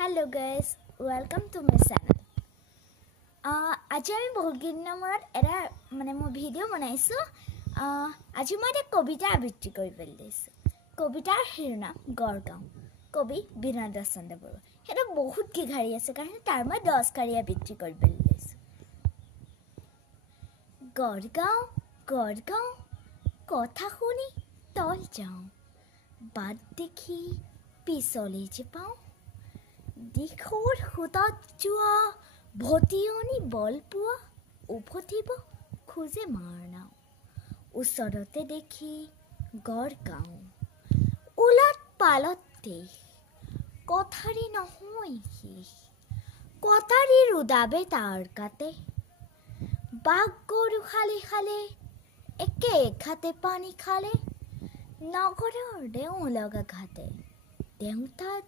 Hello guys, welcome to my channel. আজি আমি বহুত দিনৰ মূৰত এটা মই ভিডিঅ' বনাইছোঁ। আজি মই এটা কবিতা আবৃত্তি কৰিবলৈ দিছোঁ। কবিতাৰ শিৰোনাম গড়গাঁও। কবি বিনয় চন্দ্ৰ বৰুৱা। সেইটো বহুত দীঘলীয়া আছে কাৰণ তাৰ মই 10 কাৰি আবৃত্তি কৰিবলৈ দিছোঁ। গড়গাঁও গড়গাঁও কথা শুনি তল যাওঁ, বাট দেখি পিছলৈ যে পাওঁ, দিশৰ সোঁতত যোৱা ভটিয়নি বল পোৱা, উভতিব খোজে মাৰনাও, ওচৰতে দেখি গড়গাঁও, ওলট পালট দেশ, কথাৰে নহয় শেষ, কটাৰীৰ উদাবে তাৰ কাটে, বাঘ গৰু খালে খালে, একে এঘাটে পানী খালে, নগৰৰ দেওঁ লগা ঘাটে, দেওঁ তাত